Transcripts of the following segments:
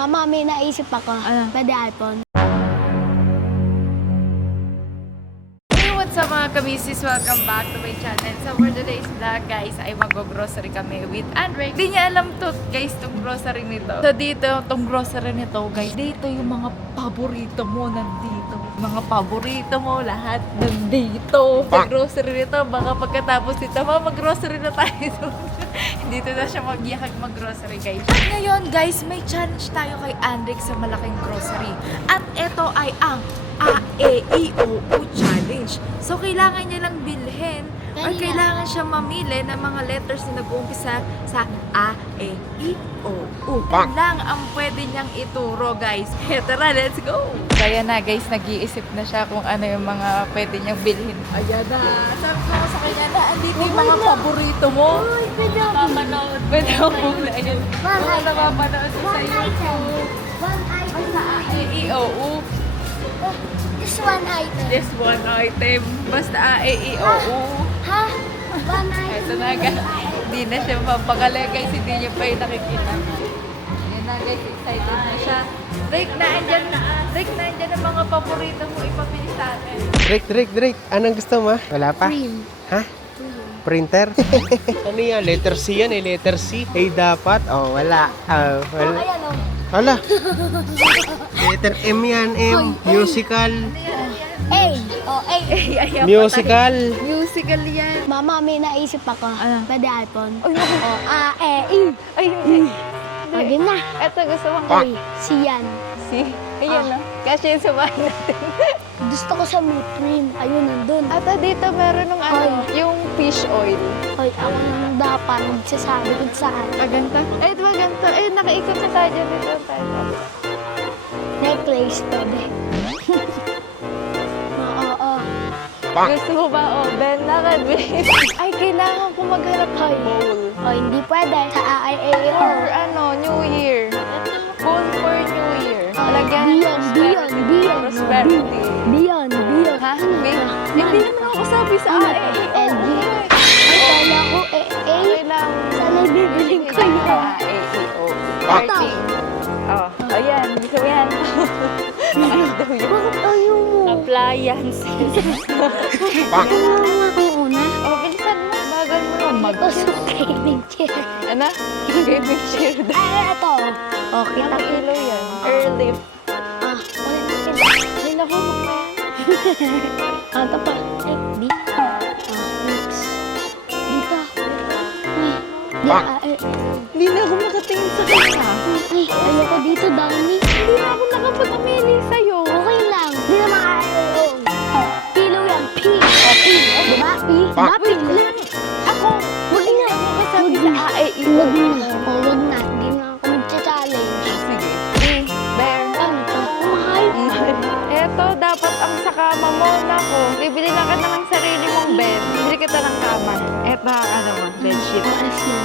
Mama, may naisip ako. Ano? Pwede iPhone. Hey, what's up mga kamisis? Welcome back to my channel. So for today's vlog, guys, ay mag-grocery kami with Andre. Hindi niya alam to, guys, tong grocery nito. So dito, tong grocery nito, guys, dito yung mga paborito mo nandito. Mga paborito mo, lahat nandito. Sa grocery nito, baka pagkatapos nito, mag-grocery na tayo. Dito na siya mag-grocery, guys. At ngayon, guys, may challenge tayo kay Andre sa malaking grocery. At ito ay ang A-E-I-O-U challenge. So, kailangan niya lang bilhin or kailangan siya mamili ng mga letters na nag-uumpisa sa A-E-I-O-U. Yan lang ang pwede niyang ituro, guys. Tara, let's go! Kaya na, guys, nag-iisip na siya kung ano yung mga pwede niyang bilhin. Ayan na. Sabi ko sa kanya na, andito yung mga paborito mo. Uy, pwede ako. Napapanood. Pwede ako muna. Ayun. Mga napapanood sa YouTube. One item. Sa A-E-I-O-U. Just one item. Just one item. Basta A-E-I-O-U. Ha? One item. Ito na, guys. Hindi na siya mapakala, guys. Hindi niya pa yung nakikita. Ayan na, guys. Excited na siya. Drake, na andyan ang mga paborito mo ipapili sa atin. Drake. Anong gusto mo? Wala pa? Cream. Ha? Printer? Ano yan? Letter C yan eh. Letter C. A dapat? Oh, wala. Wala. Ayan o. Wala. Letter M yan. M. Musical. A. Oh, A. Ayan, Musical. musical yan. Mama, may naisip ako. Ano? Pwede iPhone. Ay, naku. Oh, A, E, I. Ay, hindi. Pwede na. Ito, gusto mong Uy, si yan. si. Ayan na. Kasi yung sa bahay natin. Gusto ko sa milk cream. Ayun, nandun. At dito meron ng ano, yung fish oil. Hoy, ako nang dapat magsasabi kung saan. Maganda? Ay, maganda. Ay, nakaikot na tayo dyan. Dito tayo. Necklace, pwede. Oo. Gusto mo ba, Ben? Nakadbis. Ay, kailangan ko maghanap ng bowl. O, hindi pwede. Sa For AIAO. ano, New Year. Bowl for New Year. Lagyan Dion. prosperity. Dion. Ha? Hindi naman ako sabi sa AE. LG. Ay, kala ko Kailangan Sana bibiling ko yun. AEO. Party. Oh, ayan. Gusto mo yan. Ay, daw yun. Bakit ayaw mo? Appliances. Ano nga kung una? Oh, bilisan mo. Bagal mo lang mag... Ito sa gaming chair. Ano? Gaming chair daw. Ay, ito. O, kita Ilang ko. kilo yan? Early. Ulit natin. Ay, naku. Ito pa. Ay, dito. Next. Dito. Ay, Hindi na ako makatingin sa kanya. ayoko dito, Downy. Hindi na ako nakapag-amili sa'yo. Okay lang. Hindi na makakayo. Kilo yan. P. O, P. Diba? P. Diba? P. Ako, Wag na. makasabi sa AE. Wag na. O, wag na. Hindi na ako magcha-challenge. Sige. Bear. Ano to? Mahal. Eto, dapat ang sa kama mo. Nako, bibili na ka na ng sarili mong bed. Bili kita ng kama. Eto, ano mo, bedsheet. Malas yan.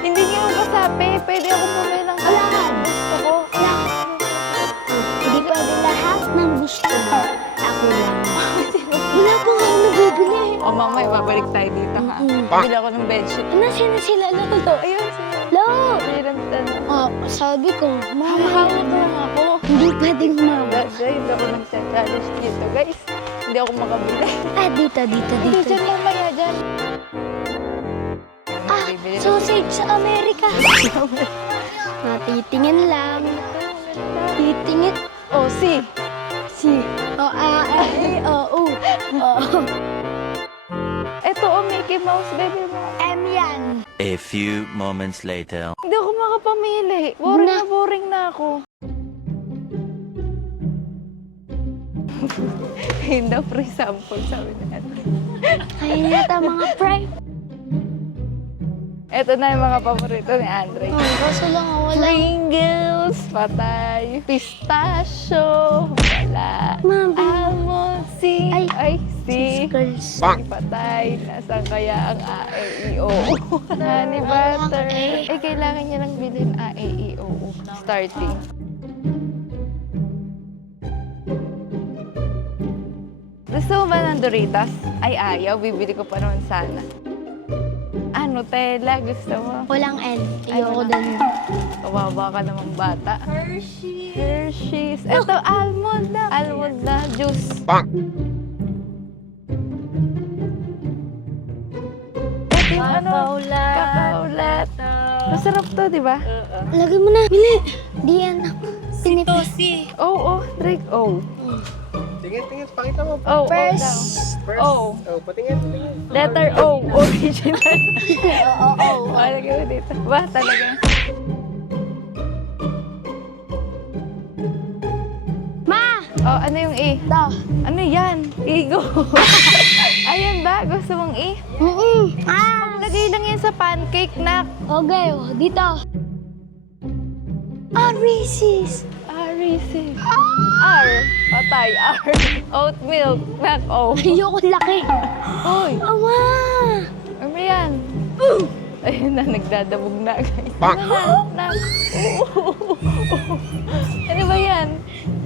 Hindi niyo masabi. Pwede ako bumili ng Kailangan. gusto ko. Lahat. Hindi pwede lahat ng gusto mo. Ako lang. Wala pa nga ako nabibili. O, mamaya, babalik tayo dito, ha? Bili ako ng bedsheet. Nasaan na sila? Lolo? Ayun, sila. Lo! Oh, sabi ko, Mahal mahal. lang ako. Hindi pwedeng humawak. Guys, hindi ako nagsa-challenge dito, guys. Hindi ako makabili. Ah, dito. Hindi, dyan mamaya, dyan. Ah, sausage sa Amerika. Titingin lang. Titingin. Oh, si. Si. O, A-E-I-O-U. Oo. Ito, oh, Mickey Mouse, baby mo. M yan. A few moments later. Hindi ako makapamili. Boring na ako. Hindi daw free sample, sabi natin. Ayun yata mga prime. Ito na yung mga paborito ni Andre. Oh, kaso lang wala. Pringles, patay. Pistachio, wala. Mami. Almond, si. Ay, si. Girls. Patay. Nasaan kaya ang AEIO? Honey butter. Eh, kailangan niya lang bilhin AEIO. Starting. Gusto mo ba ng Doritos? Ay, ayaw. Bibili ko pa naman sana. Ano? Nutella. Gusto mo? Walang N. Ayoko wala. din. Kawawa ka namang bata. Hershey's. Ito, almond na. Almond na juice. Ito yung ano? Kakaulat. Masarap to, di ba? Lagay mo na. Bili. Di yan. Pinipis. Oo, drink. Oh. Tingin, pakita mo. Oh, First. First. Oh. Patingin. Letter O. Original. Oo. Lagay mo dito. Ba, talaga. Ma! Oh, ano yung E? Ito. Ano yan? Igo. Ayan ba? Gusto mong E? Lagay lang yan sa pancake, nak. Okay, oh. Dito. Reese's. Reese's. R. Patay. R. Oat milk. Nak. O. Ayoko laki. Hoy. Awa! Ano yan? Ayun na, nagdadabog na. Bang! Ano na? Nak. Ano ba yan?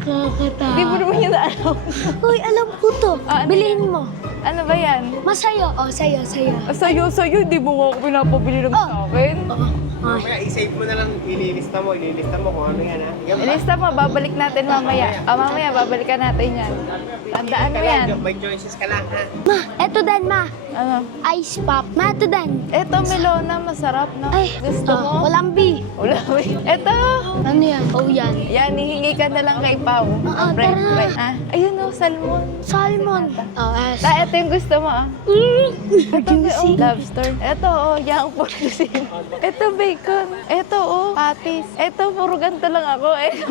Kakatawa. Hindi mo naman yun alam. Uy, alam ko to. Ah, ano Bilhin mo. Ano ba yan? Masayo. Oh, sayo. Sa'yo, hindi mo nga ako pinapabili ng sa akin. Mamaya, i-save mo na lang. Ililista mo kung ano yan, ha? Yan ba? Ilista mo, babalik natin mamaya. Mamaya, babalikan natin yan. Tandaan mo yan. May choices ka lang, ha? Ma, eto din, ma. Ano? Ice pop. Ma, eto din. Ito, melona, masarap, no? Ay, Gusto mo? Walang B. Wala, wait. Ito! Ano yan? Oh, yan. Yan, hihingi ka na lang kay Pao. Oo, Bread, tara. bread. Ah, ayun, no, salmon. Salmon. Oh, Ito yung gusto mo, ah. Juicy. Lobster. Ito, oh, yang porcine. Ito, bacon. Ito, oh, patis. Ito, puro ganito lang ako. Ito.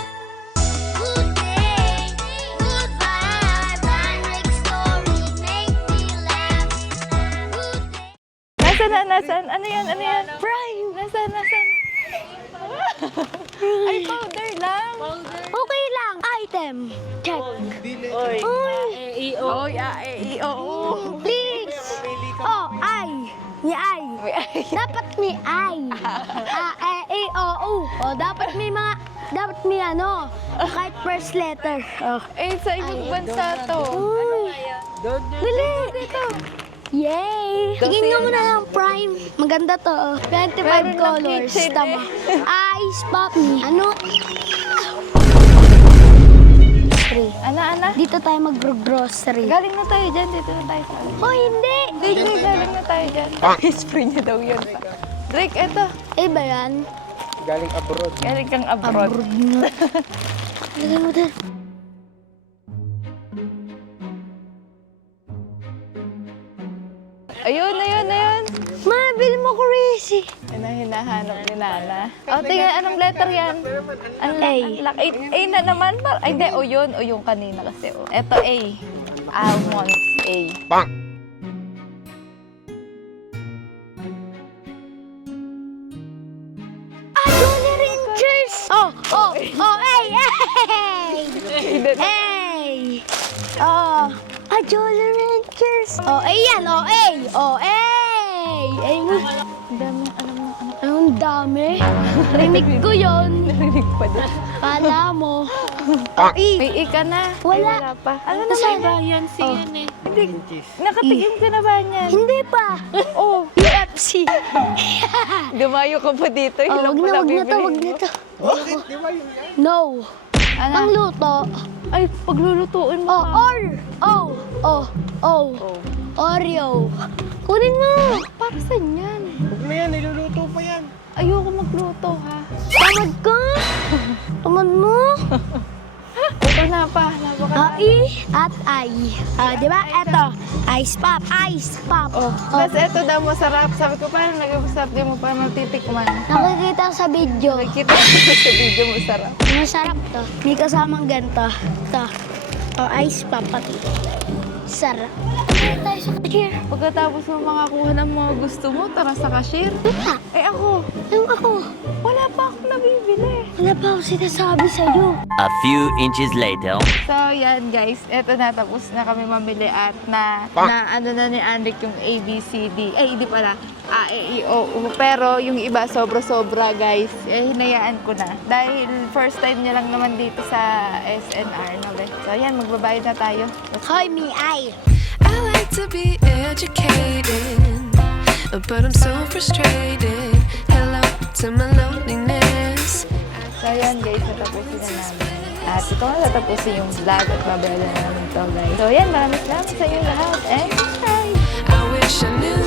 Good day, good vibe, Rick story, make me laugh. Good day. Nasaan na, nasaan? Ano yan, ano yan? Prime. Nasaan, nasaan? Ay, powder lang. Okay lang. Item. Check. Oy. Uy, Oy, please. Oh, May I. Dapat may I. Oh, dapat may ano, kahit first letter. Oh. Eh, sa ibang bansa to. Uy. Dali. Dito. Yay! Tingin nga muna ng Prime. Maganda to. Oh. 25 Meron ng colors. kitchen, Tama. Ice pop. Ano? Ana. Dito tayo mag-grocery. Galing na tayo dyan. Dito na tayo sa akin. Oh, hindi. Hindi, galing na tayo dyan. Spray niya daw yun. Drake, eto. Eh ba yan? Galing abroad. Galing kang abroad. Abroad na. Lagay mo din. Ayun. Ma, bil mo ko Reese. Yan ang hinahanap ni Nana. O, tingnan, anong letter yan? Ang A. A na naman. Ay, hindi. O yun. O yung kanina kasi. O. Eto, A. Almonds, A. Jolly Ranchers! Hey! Jolly Ranchers! Yan! Ang dami. Rinig ko yun. Narinig pa din. Kala mo. May A ka na. Wala. Ay, pa. Ano Nasaan? naman? Yan si Hindi. Nakatigim ka na ba niyan? Hindi pa. Oh, UFC. dumayo ka pa dito. Wag na to. Bakit? Di ba yun yan? No. Ano? Pangluto. Ay, paglulutuin mo ka. Oreo. Kunin mo. Para saan yan? Huwag na yan, niluluto pa yan. Ayoko magluto, ha? Tamad ka. Tamad mo. Ito na pa. I at I. Di ba? Eto. Ice pop. Oh. Tapos ito daw masarap. Sabi ko, paano lagay masarap? Di mo pa natitikman. Nakikita sa video. Nakikita ko sa video masarap. Masarap to. May kasamang ganito. Ito. Ice pop pati. Sarap. Ano tayo sa cashier? Pagkatapos mo makakuha ng mga gusto mo, tara sa cashier. Ha? Eh ako, Yung ako. wala pa akong nabibili. Wala pa ako sinasabi sa'yo. A few inches later. So, yan guys. Eto na, tapos na kami mamili at na ano na ni Andrick yung ABCD. Eh, hindi pala. A, E, I, O, U. Pero yung iba, sobra-sobra guys. Eh, hinayaan ko na. Dahil first time niya lang naman dito sa SNR. No? So, yan, magbabayad na tayo. Hoy, mi ay. I like to be educated, but I'm so frustrated. Hello to my loneliness. So, yan guys, natapusin na namin. At ito na natapusin yung vlog at babayaran na namin to guys. So, yan, maraming salamat sa inyo lahat. And bye! I wish I knew